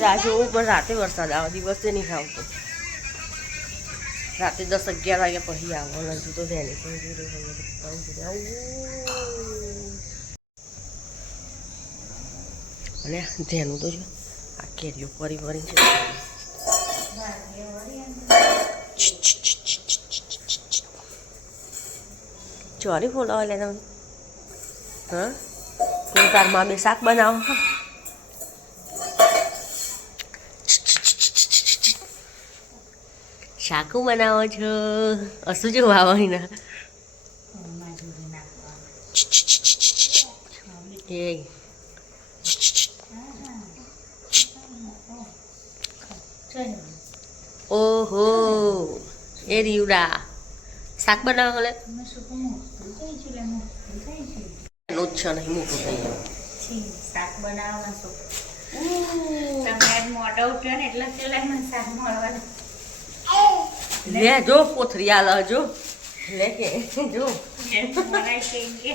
રાહ જોવું પણ રાતે વરસાદ આવે, દિવસે નહીં ખાવતો. રાતે 10-11 વાગ્યા પછી આવવાનું. હજુ તો ધ્યાન અને ધ્યાનું તો જો આ કેરીઓ ફરી છે. ચોરી ફોલાવા લે તમે. હા તારમાં બે શાક બનાવો. શાકુ બનાવો છો? અસું જો વાવણીના એ ઓહો એ રીવડા શાક બનાવો હલે નું છે નહીં મોટું થઈ ગયું શાક બનાવવાનું તમે મોટો ઉઠ્યો ને એટલે પેલા મને શાક મળવાનું. લે જો કોથરી આલ જો લે કે જો મરાઈ કે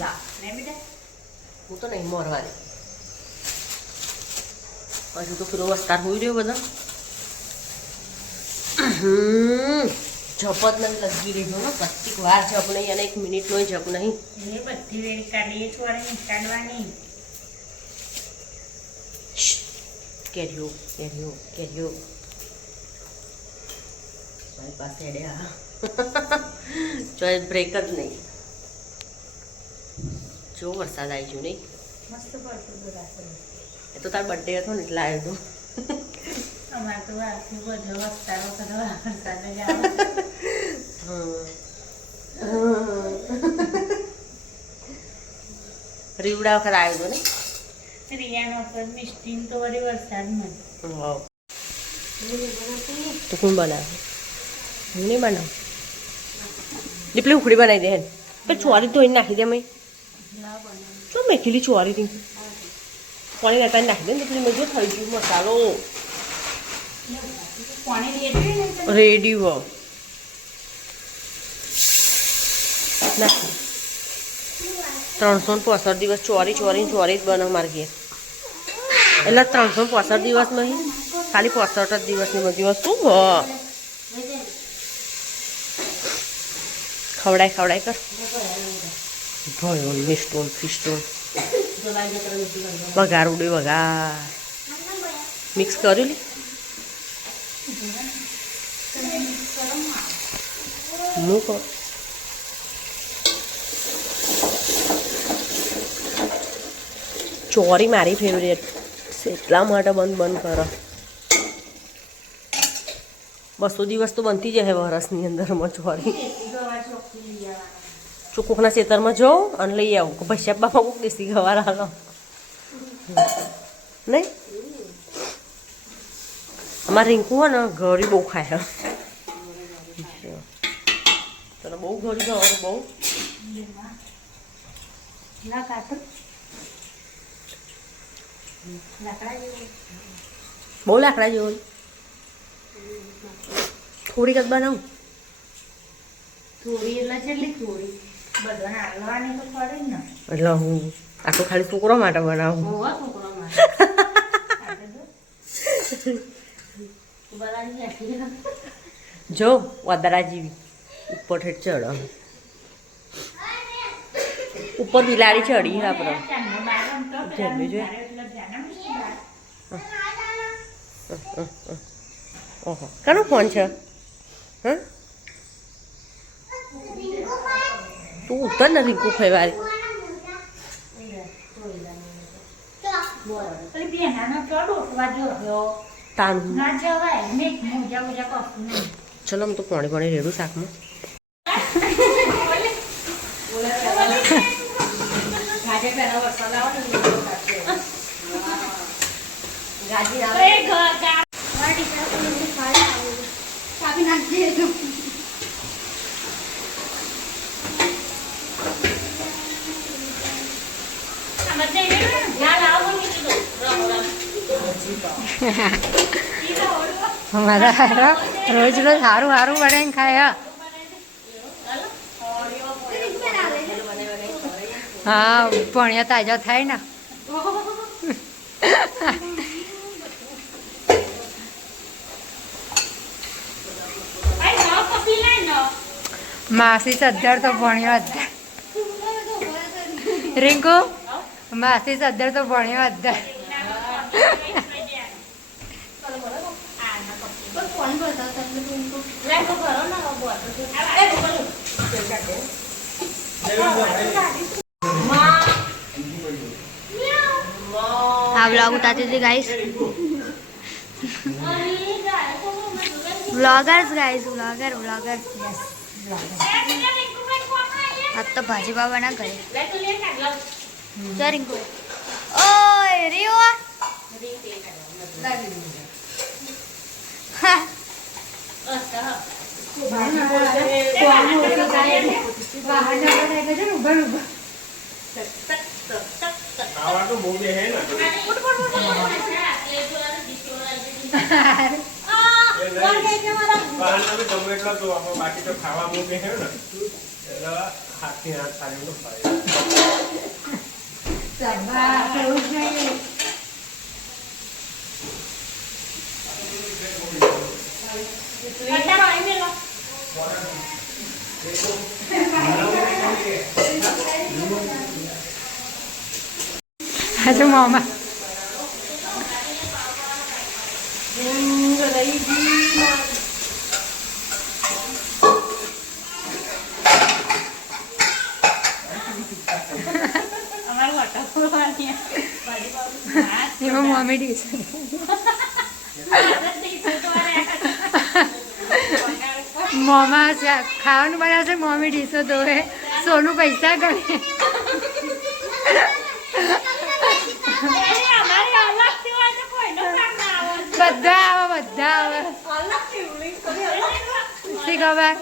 લા લે બેટા હું તો નહીં મોરવાની. હજુ તો પેલો વસ્તાર હોઈ રહ્યો બધા. ઝપત નથી લગી રહ્યો ને પત્તિક વાર જપ નહીં અને 1 મિનિટનો જપ નહીં. એ બધી વેરી કાઢી છોડીને કાઢવાની. કેરીઓ કેરીઓ કેરીઓ મારી પાસે એડ્યા ચોઈસ બ્રેક જ નહીં. જો વરસાદ આવી ગયો નહીં મસ્ત પડતું રાત્રે. એ તો તાર બર્થડે હતો ને એટલે આવ્યો હતો. અમારે તો આખી બધો વસ્તારો કરવા વરસાદ જ આવે. રીવડા વખત આવ્યો હતો ને રિયાનો પર મિસ્ટીન તો વળી વરસાદમાં તો કોણ બનાવે? હું નહીં બનાવું. દીપલી ઉખડી બનાવી દે પણ ચોરી ધોઈને નાખી દે મેં શું મેખેલી ચોરી થી પાણી નાખી નાખી દે ને દીપલી મેં જો થઈ ગયું મસાલો રેડી હો નાખી 365 દિવસ ચોરી ચોરી ચોરી જ બને મારે ઘેર. એટલે 365 દિવસમાં ખાલી 65 જ દિવસની બધી વસ્તુ ખવડાય ખવડાય કર ભયો મિસ્ટોન ફિસ્ટોન વઘાર ઉડે વઘાર મિક્સ કર્યું લે મૂકો. ચોરી મારી ફેવરેટ એટલા માટે બંધ કરો. 200 દિવસ તો બનતી જાય વરસની અંદરમાં ચોરી. ચોકોકના ખેતરમાં જાઉં અને લઈ આવું કે ભસ્યા બાપા કોક દેશી ગવાર હાલો નહીં. અમારે રીંકુ હોય ને ઘરી બહુ ખાય તને બહુ ઘરી ખાવ બહુ બહુ લાકડા જેવું થોડીક જ બનાવું. થોડી એટલે છેલ્લી થોડી બધા હાલવાની તો પડે ને એટલે હું આ તો ખાલી છોકરો માટે બનાવું. છોકરો માટે જો વાદળા જેવી ઉપર ઠેઠ ચડ ઉપર બિલાડી ચડી આપણે જમી જો. ઓહો કોનો ફોન છે? હા તું ઉતર ને રીંકુ ખાઈ તાનું. ચલો હું તો પાણી રેડું શાકમાં. અમારા રોજ રોજ સારું સારું બનાવીને ખાય. હા ભણ્યા તાજા થાય ને માસી સદ્ધર તો ભણ્યો અદ્ધર રિંકુ માસી સદ્ધર તો ભણ્યો અદ્ધર हाँ व्लॉग उतारते थे guys vloggers guys vlogger vlogger अब तो भाजी पाव ना करे क्या रिंकू ओए रियो ખાવાનું બહુ બે હે ને બહારના બી ગમે એટલા તો આપણે બાકી તો ખાવા બહુ બે હે ને એટલે હાથથી હાથ સારી તો ખાય હજુ મોમાં એમાં મોમેડી મોમાં ખાવાનું બનાવશે મોમી ડીશો ધોવે સોનું પૈસા ગણે બધા આવે શી ખબર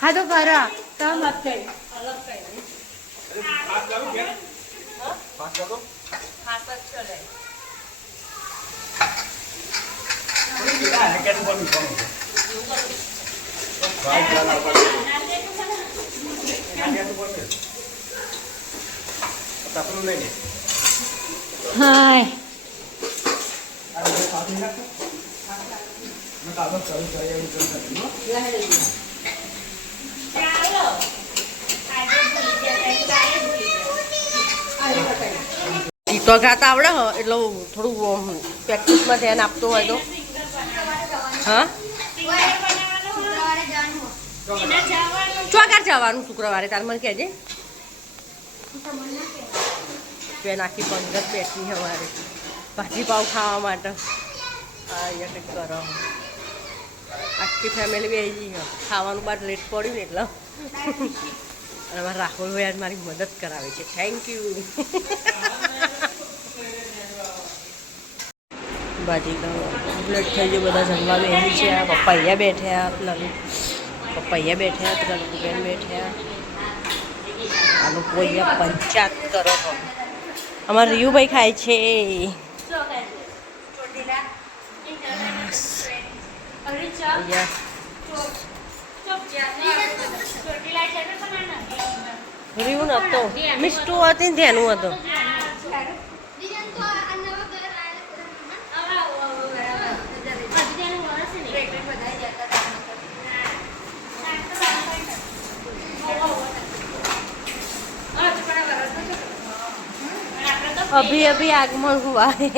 હા તો કરો તો મત હાય ગીતો ગાતા આવડે હ એટલે થોડું પ્રેક્ટિસમાં ધ્યાન આપતો હોય તો હા ચોકાર જવાનું શુક્રવારે તાર મને કહેજે બેન આખી પંગત બેઠી અમારે ભાજી પાવ ખાવા માટે અહીંયા કંઈક કરો આખી ફેમિલી બેસી ગઈ ખાવાનું બાદ લેટ પડ્યું ને એટલે અને મારા રાહુલ ભાઈ મારી મદદ કરાવે છે થેન્ક યુ ભાજી લેટ થઈ ગયું બધા જમવા બેસી છે પપ્પા અહીંયા બેઠ્યા પપ્પા અહીંયા બેઠ્યા પેલા લોકો બેન બેઠ્યા આ લોકો અહીંયા પંચાયત કરો અમારા રીયુભાઈ ખાય છે રીયું નતો મિસ્ટુ હતી ને ધ્યાનું હતું अभी अभी आगमन हुआ है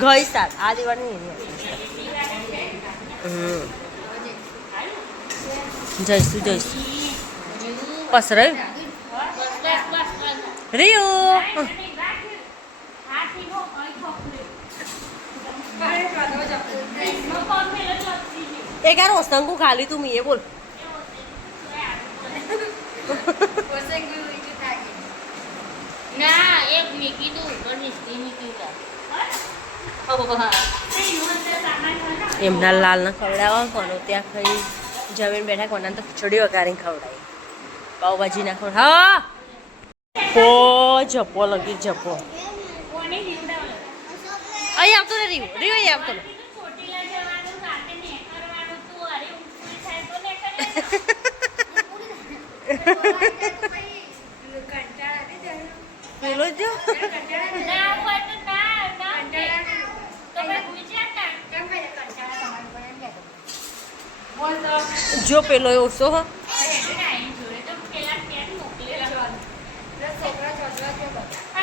गई साल आ दिवाળી જઈશું બસ રહ્યું એક યાર ઓસ્તંગુ ખાલી તું મીએ બોલ ના એક મેં કીધું ગણેશજી ની કીધા એમના લાલને ખવડાવવા કોનો ત્યાં ખાઈ જમીન બેઠા કોના તો ખીચડી વગાડીને ખવડાવી પાવભાજી ના ખવડાવ હા પો જપો લગી જપો અહીં આવતો ને રીવ અહીં આવતો ને પેલો જો ના હોય તો ના ના તો મેં પૂછ્યા ના જો પેલો ઓછો હ